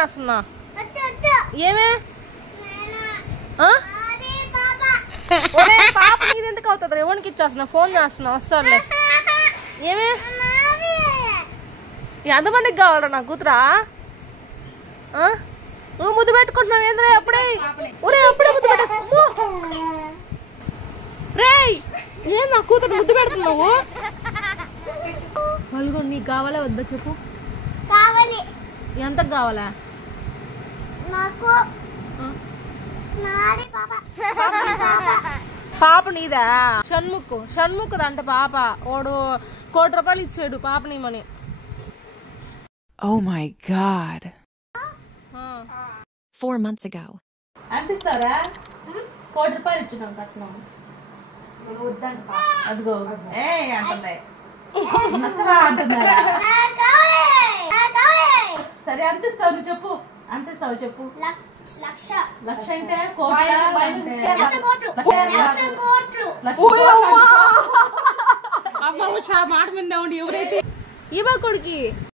చేస్తున్నా ఏమే పాప నీది ఎందుకు అవుతుంది ఎవరికి ఇచ్చేస్తున్నా ఫోన్ చేస్తున్నా వస్తాడులే ఏమే ఎంతమందికి కావాలరా నా కూతురా నువ్వు ముద్దు పెట్టుకుంటున్నావు ఏంద్రా అప్పుడే అప్పుడే ముద్దు పెట్టేసుకో రే ఏం నా కూతురు ముద్దు పెడుతున్నావు ఫల్గు నీకు కావాలా వద్దా చెప్పు కావాలి ఎంతకు కావాలా నాకు నాది పాప నీదా షణ్ముఖ్ అంట పాప వాడు ₹1,00,00,000 ఇచ్చాడు పాప నీమని Oh my god. 4 months ago. అంతిస్తారా ₹1,00,00,000 ఇచ్చినాం కట్నం అదిగో అంటుంది సరే అంతిస్తావు చెప్పు అంతిస్తావు చెప్పు లక్ష అంటే మాట మీద ఉండి ఎవరైతే ఇవ్వ కొడుకి